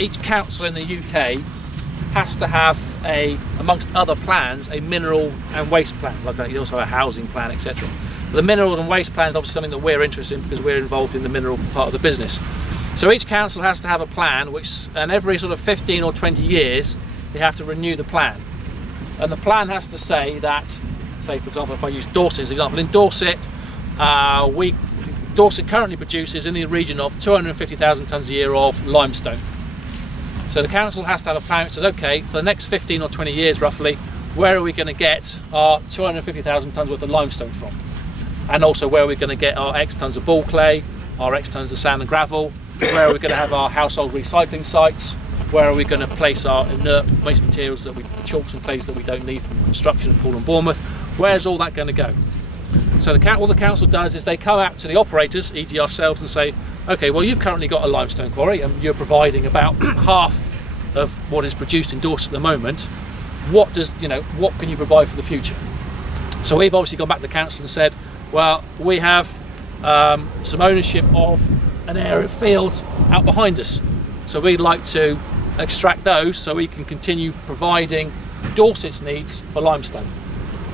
each council in the UK has to have amongst other plans, a mineral and waste plan. Like you also have a housing plan, etc. The mineral and waste plan is obviously something that we're interested in because we're involved in the mineral part of the business. So each council has to have a plan, and every sort of 15 or 20 years they have to renew the plan. And the plan has to say that, say for example, if I use Dorset as an example, in Dorset, Dorset currently produces in the region of 250,000 tonnes a year of limestone. So the council has to have a plan which says, okay, for the next 15 or 20 years roughly, where are we going to get our 250,000 tonnes worth of limestone from? And also where are we going to get our X tonnes of ball clay, our X tonnes of sand and gravel, where are we going to have our household recycling sites, where are we going to place our inert waste materials, chalks and clays that we don't need from construction in Poole and Bournemouth, where's all that going to go? So what the council does is they come out to the operators, e.g. ourselves, and say, okay, well you've currently got a limestone quarry and you're providing about half of what is produced in Dorset at the moment. What can you provide for the future? So we've obviously gone back to the council and said, well, we have some ownership of an area of fields out behind us. So we'd like to extract those so we can continue providing Dorset's needs for limestone.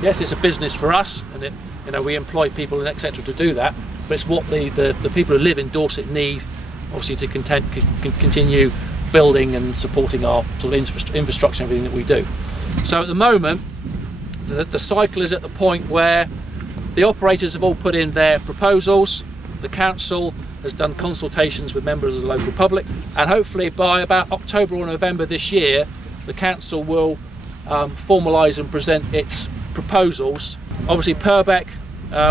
Yes, it's a business for us, and we employ people and etc. to do that, but it's what the people who live in Dorset need, obviously, to continue building and supporting our sort of infrastructure and everything that we do. So at the moment, the cycle is at the point where the operators have all put in their proposals, the council has done consultations with members of the local public, and hopefully by about October or November this year, the council will formalise and present its proposals. Obviously Purbeck,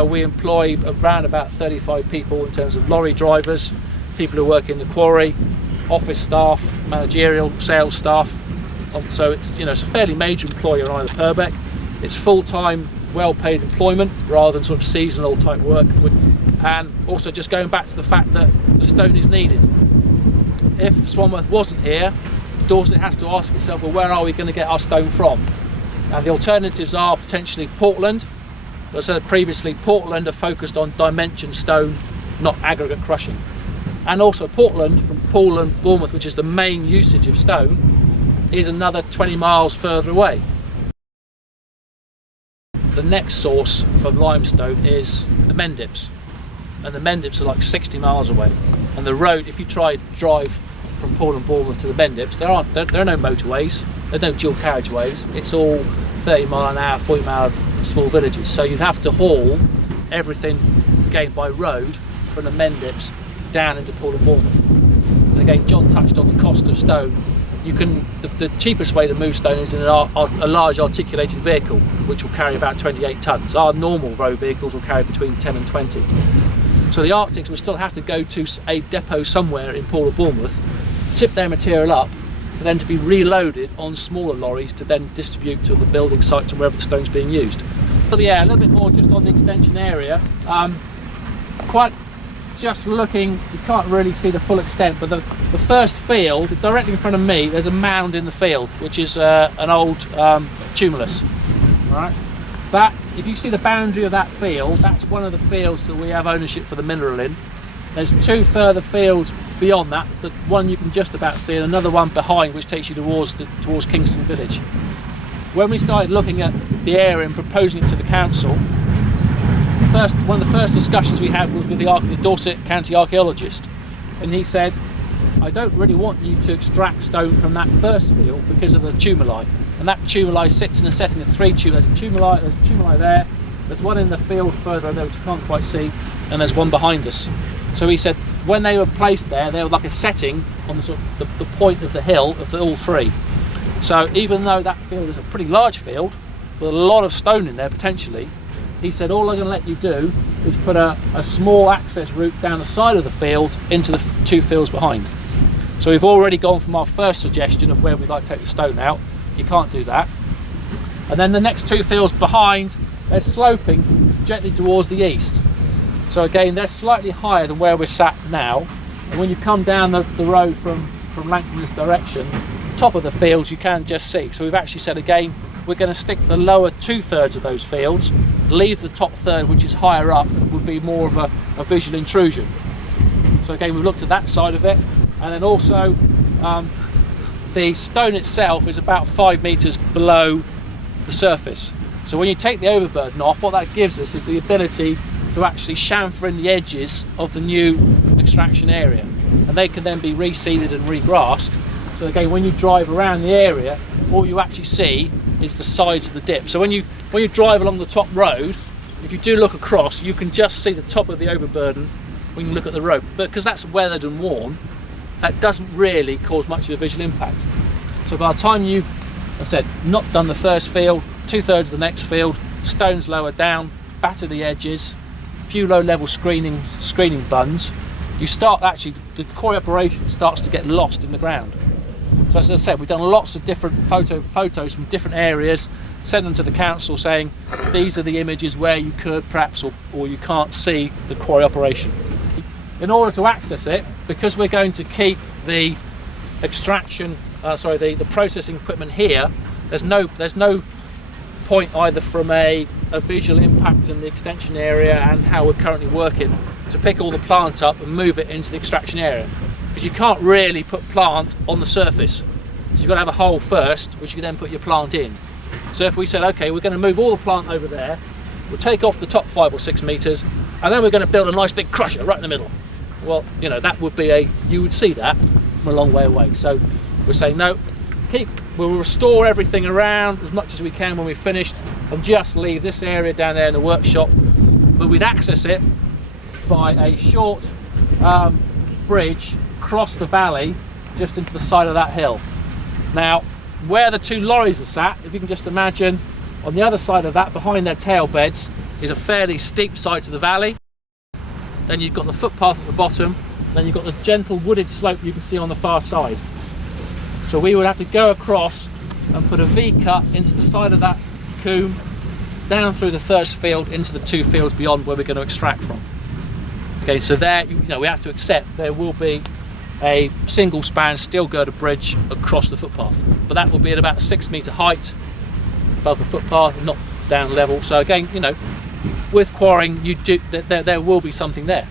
we employ around about 35 people in terms of lorry drivers, people who work in the quarry, office staff, managerial, sales staff. So it's a fairly major employer on Isle of Purbeck. It's full-time, well-paid employment rather than sort of seasonal type work. And also just going back to the fact that the stone is needed. If Swanworth wasn't here, Dorset has to ask itself, well, where are we going to get our stone from? And the alternatives are potentially Portland. But as I said previously, Portland are focused on dimension stone, not aggregate crushing. And also Portland, from Poole and Bournemouth, which is the main usage of stone, is another 20 miles further away. The next source for limestone is the Mendips. And the Mendips are like 60 miles away. And the road, if you try to drive from Poole and Bournemouth to the Mendips, there are no motorways, there are no dual carriageways. It's all 30 mile an hour, 40 mile small villages. So you'd have to haul everything again by road from the Mendips down into Poole and Bournemouth. And again, John touched on the cost of stone. The cheapest way to move stone is in a large articulated vehicle, which will carry about 28 tonnes. Our normal road vehicles will carry between 10 and 20. So the Arctics will still have to go to a depot somewhere in Poole or Bournemouth, tip their material up, for then to be reloaded on smaller lorries to then distribute to the building sites and wherever the stone's being used. So yeah, a little bit more just on the extension area. Just looking, you can't really see the full extent, but the first field, directly in front of me, there's a mound in the field, which is an old tumulus. Right? That, if you see the boundary of that field, that's one of the fields that we have ownership for the mineral in. There's two further fields beyond that, the one you can just about see, and another one behind, which takes you towards Kingston Village. When we started looking at the area and proposing it to the council, one of the first discussions we had was with the Dorset County archaeologist, and he said, I don't really want you to extract stone from that first field because of the tumuli, and that tumuli sits in a setting of three tumuli. There's a tumuli there, there's one in the field further there which you can't quite see, and there's one behind us. So he said when they were placed there, they were like a setting on the point of the hill of all three. So even though that field is a pretty large field with a lot of stone in there potentially, he said all I'm going to let you do is put a small access route down the side of the field into the two fields behind. So we've already gone from our first suggestion of where we'd like to take the stone out. You can't do that. And then the next two fields behind, they're sloping gently towards the east. So again, they're slightly higher than where we're sat now. And when you come down the road from Langton this direction, top of the fields you can just see. So we've actually said again, we're going to stick to the lower 2/3 of those fields, leave the top third, which is higher up, would be more of a visual intrusion. So again, we've looked at that side of it, and then also the stone itself is about 5 metres below the surface. So when you take the overburden off, what that gives us is the ability to actually chamfer in the edges of the new extraction area, and they can then be reseeded and regrassed. So again, when you drive around the area, all you actually see is the sides of the dip. So when you drive along the top road, if you do look across, you can just see the top of the overburden when you look at the road. But because that's weathered and worn, that doesn't really cause much of a visual impact. So by the time you've, as I said, not done the first field, 2/3 of the next field, stones lower down, batter the edges, a few low-level screening buns, you start actually, the quarry operation starts to get lost in the ground. So as I said, we've done lots of different photos from different areas, sent them to the council saying these are the images where you could perhaps or you can't see the quarry operation. In order to access it, because we're going to keep the the processing equipment here, there's no point either from a visual impact in the extension area and how we're currently working to pick all the plant up and move it into the extraction area, because you can't really put plant on the surface. So you've got to have a hole first, which you can then put your plant in. So if we said, okay, we're going to move all the plant over there, we'll take off the top 5 or 6 meters, and then we're going to build a nice big crusher right in the middle. Well, you know, that would be you would see that from a long way away. So we're saying no, we'll restore everything around as much as we can when we've finished, and just leave this area down there in the workshop, but we'd access it by a short bridge across the valley just into the side of that hill. Now, where the 2 lorries are sat, if you can just imagine, on the other side of that, behind their tail beds, is a fairly steep side to the valley. Then you've got the footpath at the bottom, then you've got the gentle wooded slope you can see on the far side. So we would have to go across and put a V-cut into the side of that coombe, down through the first field into the 2 fields beyond where we're going to extract from. Okay, so there, we have to accept there will be a single span steel girder bridge across the footpath, but that will be at about a 6 metre height above the footpath, not down level. So again, with quarrying, there will be something there.